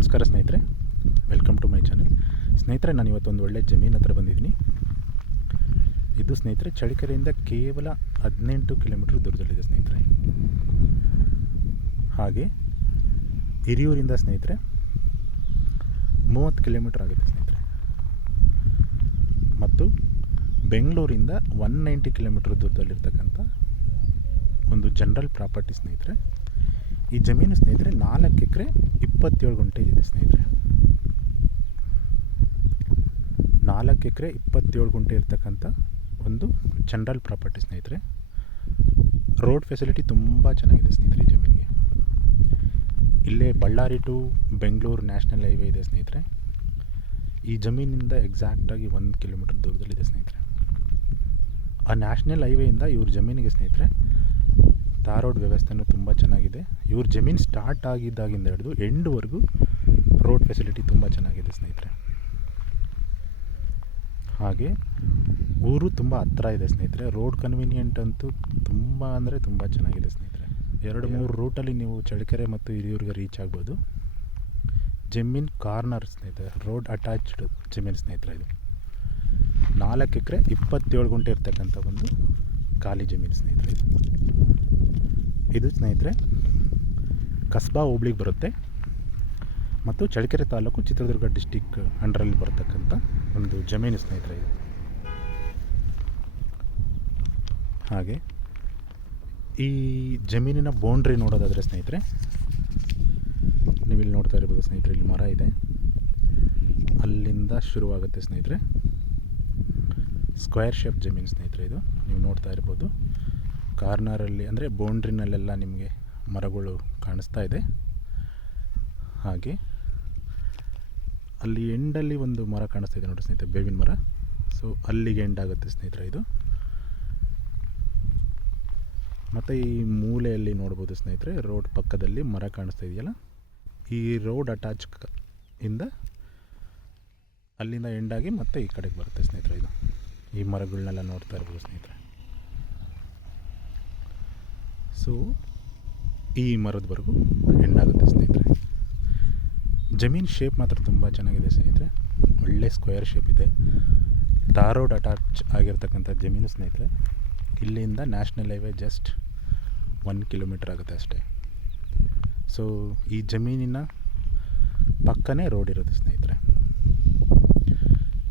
ನಮಸ್ಕಾರ ಸ್ನೇಹಿತರೆ, welcome to my channel. ಸ್ನೇಹಿತರೆ, ನಾನು ಇವತ್ತೊಂದು ಒಳ್ಳೆ ಜಮೀನು ಹತ್ರ ಬಂದಿದ್ದೀನಿ. ಇದು ಸ್ನೇಹಿತರೆ ಚಳ್ಳಕೆರೆಯಿಂದ ಕೇವಲ 18 ಕಿಲೋಮೀಟ್ರ್ ದೂರದಲ್ಲಿದೆ ಸ್ನೇಹಿತರೆ. ಹಾಗೆ ಹಿರಿಯೂರಿಂದ ಸ್ನೇಹಿತರೆ 30 ಕಿಲೋಮೀಟ್ರ್ ಆಗುತ್ತೆ ಸ್ನೇಹಿತರೆ. ಮತ್ತು ಬೆಂಗಳೂರಿಂದ 190 ಕಿಲೋಮೀಟ್ರ್ ದೂರದಲ್ಲಿರ್ತಕ್ಕಂಥ ಒಂದು ಜನರಲ್ ಪ್ರಾಪರ್ಟಿ ಸ್ನೇಹಿತರೆ. ಈ ಜಮೀನು ಸ್ನೇಹಿತರೆ 4 ಎಕರೆ 27 ಗುಂಟೆ ಇದೆ ಸ್ನೇಹಿತರೆ. 4 ಎಕರೆ 27 ಗುಂಟೆ ಇರ್ತಕ್ಕಂಥ ಒಂದು ಜನರಲ್ ಪ್ರಾಪರ್ಟಿ ಸ್ನೇಹಿತರೆ. ರೋಡ್ ಫೆಸಿಲಿಟಿ ತುಂಬ ಚೆನ್ನಾಗಿದೆ ಸ್ನೇಹಿತರೆ. ಈ ಜಮೀನಿಗೆ ಇಲ್ಲೇ Ballari to Bengaluru national highway ಇದೆ ಸ್ನೇಹಿತರೆ. ಈ ಜಮೀನಿಂದ ಎಕ್ಸಾಕ್ಟಾಗಿ 1 ಕಿಲೋಮೀಟ್ರ್ ದೂರದಲ್ಲಿದೆ ಸ್ನೇಹಿತರೆ. ಆ ನ್ಯಾಷನಲ್ ಹೈವೇಯಿಂದ ಇವ್ರ ಜಮೀನಿಗೆ ಸ್ನೇಹಿತರೆ ತಾರ್ ರೋಡ್ ವ್ಯವಸ್ಥೆನೂ ತುಂಬ ಚೆನ್ನಾಗಿದೆ. ಇವ್ರ ಜಮೀನು ಸ್ಟಾರ್ಟ್ ಆಗಿದ್ದಾಗಿಂದ ಹಿಡಿದು ಎಂಡ್ವರೆಗೂ ರೋಡ್ ಫೆಸಿಲಿಟಿ ತುಂಬ ಚೆನ್ನಾಗಿದೆ ಸ್ನೇಹಿತರೆ. ಹಾಗೆ ಊರು ತುಂಬ ಹತ್ತಿರ ಇದೆ ಸ್ನೇಹಿತರೆ. ರೋಡ್ ಕನ್ವೀನಿಯೆಂಟ್ ಅಂತೂ ತುಂಬ ಅಂದರೆ ತುಂಬ ಚೆನ್ನಾಗಿದೆ ಸ್ನೇಹಿತರೆ. 2-3 ರೂಟಲ್ಲಿ ನೀವು ಚಳ್ಳಕೆರೆ ಮತ್ತು ಹಿರಿಯೂರಿಗೆ ರೀಚ್ ಆಗ್ಬೋದು. ಜಮೀನು ಕಾರ್ನರ್ ಸ್ನೇಹಿತರೆ, ರೋಡ್ ಅಟ್ಯಾಚ್ಡ್ ಜಮೀನು ಸ್ನೇಹಿತರೆ. ಇದು 4 ಎಕರೆ 27 ಗುಂಟೆ ಇರ್ತಕ್ಕಂಥ ಒಂದು ಖಾಲಿ ಜಮೀನು ಸ್ನೇಹಿತರೆ. ಇದು ಸ್ನೇಹಿತರೆ ಕಸ್ಬಾ ಹೋಬ್ಳಿಗೆ ಬರುತ್ತೆ ಮತ್ತು ಚಳ್ಳಕೆರೆ ತಾಲೂಕು ಚಿತ್ರದುರ್ಗ ಡಿಸ್ಟಿಕ್ ಅಂಡರಲ್ಲಿ ಬರತಕ್ಕಂಥ ಒಂದು ಜಮೀನು ಸ್ನೇಹಿತರೆ ಇದು. ಹಾಗೆ ಈ ಜಮೀನಿನ ಬೌಂಡ್ರಿ ನೋಡೋದಾದರೆ ಸ್ನೇಹಿತರೆ, ನೀವಿಲ್ಲಿ ನೋಡ್ತಾ ಇರ್ಬೋದು ಸ್ನೇಹಿತರೆ, ಇಲ್ಲಿ ಮರ ಇದೆ, ಅಲ್ಲಿಂದ ಶುರುವಾಗುತ್ತೆ ಸ್ನೇಹಿತರೆ. ಸ್ಕ್ವೇರ್ ಶೇಪ್ ಜಮೀನು ಸ್ನೇಹಿತರೆ ಇದು. ನೀವು ನೋಡ್ತಾ ಇರ್ಬೋದು ಕಾರ್ನರಲ್ಲಿ ಅಂದರೆ ಬೌಂಡ್ರಿನಲ್ಲೆಲ್ಲ ನಿಮಗೆ ಮರಗಳು ಕಾಣಿಸ್ತಾ ಇದೆ. ಹಾಗೆ ಅಲ್ಲಿ ಎಂಡಲ್ಲಿ ಒಂದು ಮರ ಕಾಣಿಸ್ತಾ ಇದೆ ನೋಡಿ ಸ್ನೇಹಿತರೆ, ಬೇವಿನ ಮರ. ಸೊ ಅಲ್ಲಿಗೆ ಎಂಡ್ ಆಗುತ್ತೆ ಸ್ನೇಹಿತರೆ ಇದು. ಮತ್ತು ಈ ಮೂಲೆಯಲ್ಲಿ ನೋಡ್ಬೋದು ಸ್ನೇಹಿತರೆ, ರೋಡ್ ಪಕ್ಕದಲ್ಲಿ ಮರ ಕಾಣಿಸ್ತಾ ಇದೆಯಲ್ಲ, ಈ ರೋಡ್ ಅಟ್ಯಾಚ್ ಇಂದ ಅಲ್ಲಿಂದ ಎಂಡಾಗಿ ಮತ್ತೆ ಈ ಕಡೆಗೆ ಬರುತ್ತೆ ಸ್ನೇಹಿತರೆ ಇದು. ಈ ಮರಗಳನ್ನೆಲ್ಲ ನೋಡ್ತಾ ಇರ್ಬೋದು ಸ್ನೇಹಿತರೆ. ಸೊ ಈ ಮರದವರೆಗೂ ಎಂಡಾಗುತ್ತೆ ಸ್ನೇಹಿತರೆ. ಜಮೀನು ಶೇಪ್ ಮಾತ್ರ ತುಂಬ ಚೆನ್ನಾಗಿದೆ ಸ್ನೇಹಿತರೆ. ಒಳ್ಳೆ ಸ್ಕ್ವೇರ್ ಶೇಪ್ ಇದೆ. ತಾರ್ ರೋಡ್ ಅಟ್ಯಾಚ್ ಆಗಿರ್ತಕ್ಕಂಥ ಜಮೀನು ಸ್ನೇಹಿತರೆ. ಇಲ್ಲಿಂದ ನ್ಯಾಷನಲ್ ಹೈವೇ ಜಸ್ಟ್ 1 ಕಿಲೋಮೀಟ್ರ್ ಆಗುತ್ತೆ ಅಷ್ಟೇ. ಸೊ ಈ ಜಮೀನಿನ ಪಕ್ಕನೇ ರೋಡ್ ಇರುತ್ತೆ ಸ್ನೇಹಿತರೆ.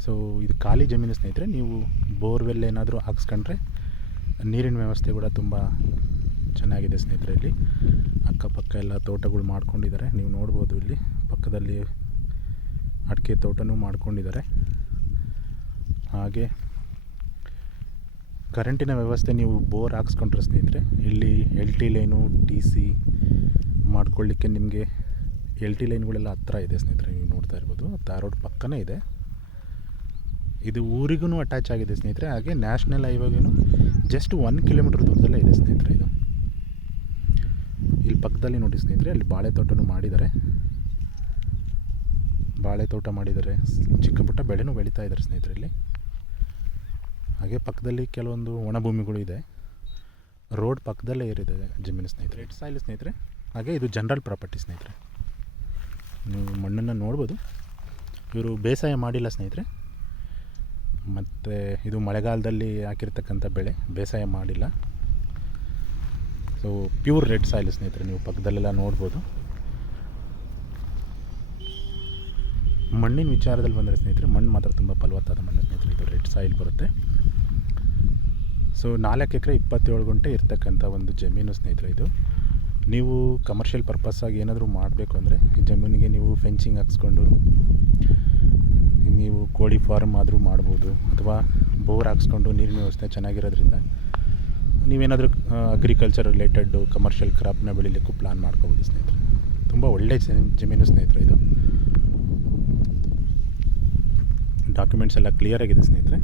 ಸೊ ಇದು ಖಾಲಿ ಜಮೀನು ಸ್ನೇಹಿತರೆ. ನೀವು ಬೋರ್ವೆಲ್ ಏನಾದರೂ ಹಾಕ್ಸ್ಕೊಂಡ್ರೆ ನೀರಿನ ವ್ಯವಸ್ಥೆ ಕೂಡ ತುಂಬ ಚೆನ್ನಾಗಿದೆ ಸ್ನೇಹಿತರೆ. ಇಲ್ಲಿ ಅಕ್ಕಪಕ್ಕ ಎಲ್ಲ ತೋಟಗಳು ಮಾಡ್ಕೊಂಡಿದ್ದಾರೆ, ನೀವು ನೋಡ್ಬೋದು. ಇಲ್ಲಿ ಪಕ್ಕದಲ್ಲಿ ಅಡಿಕೆ ತೋಟನೂ ಮಾಡ್ಕೊಂಡಿದ್ದಾರೆ. ಹಾಗೆ ಕರೆಂಟಿನ ವ್ಯವಸ್ಥೆ ನೀವು ಬೋರ್ ಹಾಕ್ಸ್ಕೊಂಡ್ರೆ ಸ್ನೇಹಿತರೆ, ಇಲ್ಲಿ LT ಲೈನು TC ಮಾಡ್ಕೊಳ್ಳಿಕ್ಕೆ ನಿಮಗೆ LT ಲೈನ್ಗಳೆಲ್ಲ ಹತ್ತಿರ ಇದೆ ಸ್ನೇಹಿತರೆ. ನೀವು ನೋಡ್ತಾ ಇರ್ಬೋದು, ತಾರ್ ರೋಡ್ ಪಕ್ಕನೇ ಇದೆ. ಇದು ಊರಿಗೂ ಅಟ್ಯಾಚ್ ಆಗಿದೆ ಸ್ನೇಹಿತರೆ. ಹಾಗೆ ನ್ಯಾಷನಲ್ ಹೈವೇಗೂ ಜಸ್ಟ್ 1 ಕಿಲೋಮೀಟ್ರ್ ದೂರದಲ್ಲೇ ಇದೆ ಸ್ನೇಹಿತರೆ ಇದು. ಇಲ್ಲಿ ಪಕ್ಕದಲ್ಲಿ ನೋಡಿ ಸ್ನೇಹಿತರೆ, ಅಲ್ಲಿ ಬಾಳೆ ತೋಟನೂ ಮಾಡಿದ್ದಾರೆ. ಬಾಳೆ ತೋಟ ಮಾಡಿದ್ದಾರೆ, ಚಿಕ್ಕ ಪುಟ್ಟ ಬೆಳೆನೂ ಬೆಳೀತಾ ಇದ್ದಾರೆ ಸ್ನೇಹಿತರೆ ಇಲ್ಲಿ. ಹಾಗೆ ಪಕ್ಕದಲ್ಲಿ ಕೆಲವೊಂದು ಒಣಭೂಮಿಗಳು ಇದೆ. ರೋಡ್ ಪಕ್ಕದಲ್ಲೇ ಏರಿದೆ ಜಮೀನು ಸ್ನೇಹಿತರೆ. ರೆಡ್ ಸಾಯಿಲ್ ಸ್ನೇಹಿತರೆ. ಹಾಗೆ ಇದು ಜನರಲ್ ಪ್ರಾಪರ್ಟಿ ಸ್ನೇಹಿತರೆ. ನೀವು ಮಣ್ಣನ್ನು ನೋಡ್ಬೋದು. ಇವರು ಬೇಸಾಯ ಮಾಡಿಲ್ಲ ಸ್ನೇಹಿತರೆ. ಮತ್ತು ಇದು ಮಳೆಗಾಲದಲ್ಲಿ ಹಾಕಿರ್ತಕ್ಕಂಥ ಬೆಳೆ, ಬೇಸಾಯ ಮಾಡಿಲ್ಲ. ಸೊ ಪ್ಯೂರ್ ರೆಡ್ ಸಾಯಿಲ್ ಸ್ನೇಹಿತರೆ. ನೀವು ಪಕ್ಕದಲ್ಲೆಲ್ಲ ನೋಡ್ಬೋದು. ಮಣ್ಣಿನ ವಿಚಾರದಲ್ಲಿ ಬಂದರೆ ಸ್ನೇಹಿತರೆ, ಮಣ್ಣು ಮಾತ್ರ ತುಂಬ ಫಲವತ್ತಾದ ಮಣ್ಣು ಸ್ನೇಹಿತರೆ. ಇದು ರೆಡ್ ಸಾಯಿಲ್ ಬರುತ್ತೆ. ಸೊ 4 ಎಕರೆ 27 ಗುಂಟೆ ಇರ್ತಕ್ಕಂಥ ಒಂದು ಜಮೀನು ಸ್ನೇಹಿತರೆ ಇದು. ನೀವು ಕಮರ್ಷಿಯಲ್ ಪರ್ಪಸ್ಸಾಗಿ ಏನಾದರೂ ಮಾಡಬೇಕು ಅಂದರೆ ಈ ಜಮೀನಿಗೆ ನೀವು ಫೆನ್ಸಿಂಗ್ ಹಾಕ್ಸ್ಕೊಂಡು ನೀವು ಕೋಳಿ ಫಾರ್ಮ್ ಆದರೂ ಮಾಡ್ಬೋದು, ಅಥವಾ ಬೋರ್ ಹಾಕ್ಸ್ಕೊಂಡು ನೀರಿನ ವ್ಯವಸ್ಥೆ ಚೆನ್ನಾಗಿರೋದ್ರಿಂದ ನೀವೇನಾದರೂ ಅಗ್ರಿಕಲ್ಚರ್ ರಿಲೇಟೆಡ್ ಕಮರ್ಷಿಯಲ್ ಕ್ರಾಪ್ನ ಬೆಳೀಲಿಕ್ಕೂ ಪ್ಲ್ಯಾನ್ ಮಾಡ್ಕೋಬೋದು ಸ್ನೇಹಿತರೆ. ತುಂಬ ಒಳ್ಳೆ ಜಮೀನು ಸ್ನೇಹಿತರೆ ಇದು. ಡಾಕ್ಯುಮೆಂಟ್ಸ್ ಎಲ್ಲ ಕ್ಲಿಯರಾಗಿದೆ ಸ್ನೇಹಿತರೆ.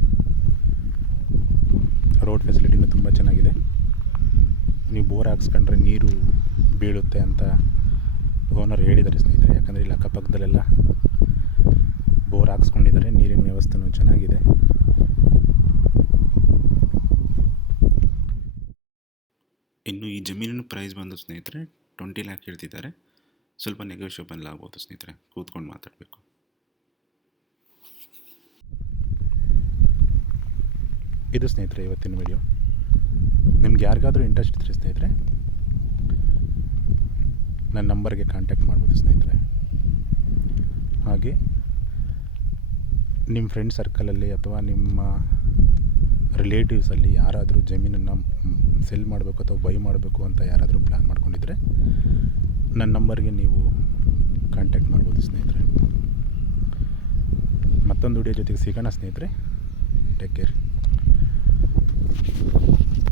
ರೋಡ್ ಫೆಸಿಲಿಟಿನೂ ತುಂಬ ಚೆನ್ನಾಗಿದೆ. ನೀವು ಬೋರ್ ಹಾಕ್ಸ್ಕೊಂಡ್ರೆ ನೀರು ಬೀಳುತ್ತೆ ಅಂತ ಓನರ್ ಹೇಳಿದ್ದಾರೆ ಸ್ನೇಹಿತರೆ. ಯಾಕಂದರೆ ಇಲ್ಲಿ ಅಕ್ಕಪಕ್ಕದಲ್ಲೆಲ್ಲ ಬೋರ್ ಹಾಕ್ಸ್ಕೊಂಡಿದ್ದಾರೆ, ನೀರಿನ ವ್ಯವಸ್ಥೆನೂ ಚೆನ್ನಾಗಿದೆ. ಇನ್ನು ಈ ಜಮೀನಿನ ಪ್ರೈಸ್ ಬಂದು ಸ್ನೇಹಿತರೆ 20 ಲ್ಯಾಕ್ ಹೇಳ್ತಿದ್ದಾರೆ. ಸ್ವಲ್ಪ ನೆಗೋಷಿಯಬಲ್ ಆಗ್ಬೋದು ಸ್ನೇಹಿತರೆ, ಕೂತ್ಕೊಂಡು ಮಾತಾಡಬೇಕು. ಇದು ಸ್ನೇಹಿತರೆ ಇವತ್ತಿನ ವಿಡಿಯೋ. ನಿಮ್ಗೆ ಯಾರಿಗಾದರೂ ಇಂಟ್ರೆಸ್ಟ್ ಇದ್ದರೆ ಸ್ನೇಹಿತರೆ ನನ್ನ ನಂಬರ್ಗೆ ಕಾಂಟ್ಯಾಕ್ಟ್ ಮಾಡ್ಬೋದು ಸ್ನೇಹಿತರೆ. ಹಾಗೆ ನಿಮ್ಮ ಫ್ರೆಂಡ್ ಸರ್ಕಲಲ್ಲಿ ಅಥವಾ ನಿಮ್ಮ ರಿಲೇಟಿವ್ಸಲ್ಲಿ ಯಾರಾದರೂ ಜಮೀನನ್ನು ಸೆಲ್ ಮಾಡಬೇಕು ಅಥವಾ ಬೈ ಮಾಡಬೇಕು ಅಂತ ಯಾರಾದರೂ ಪ್ಲ್ಯಾನ್ ಮಾಡ್ಕೊಂಡಿದ್ರೆ ನನ್ನ ನಂಬರ್ಗೆ ನೀವು ಕಾಂಟ್ಯಾಕ್ಟ್ ಮಾಡ್ಬೋದು ಸ್ನೇಹಿತರೆ. ಮತ್ತೊಂದು ವಿಡಿಯೋ ಜೊತೆಗೆ ಸಿಗೋಣ ಸ್ನೇಹಿತರೆ. Take care.